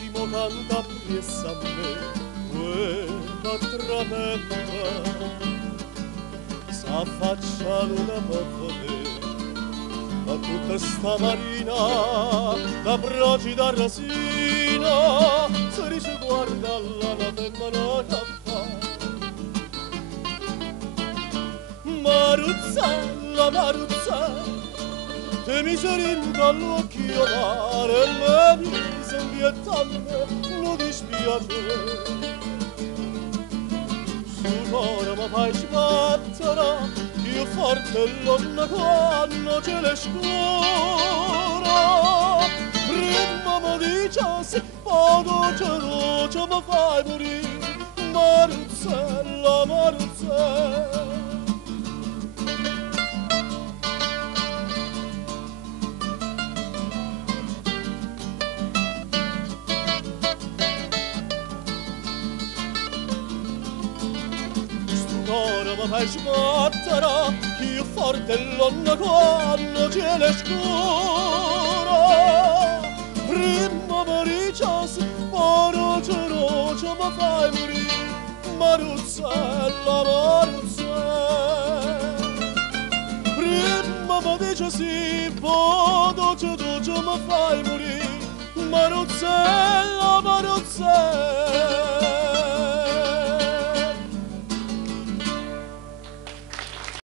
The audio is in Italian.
Primo canta appresso a me, quella tremenda, s'affaccia l'una per ma tutta sta marina, da procida rasina, se dice guarda la femmina cappa. Maruzzella, Maruzzella, te mi serinto all'occhio mare, e me mi sembiettando non dispiace. Su cuore mi fai sbattere, io forte l'onna quando ce le scura. Prima mi dice, poi dolce mi fai morire, Maruzzella, Maruzzella. Ora mi fai sbattere, io forte l'onna quando ce le scura. Prima mi dice, poi dolce mi fai morire, Maruzzella, Maruzzella. Prima mi dice sì, poi dolce mi fai morire, Maruzzella, Maruzzella.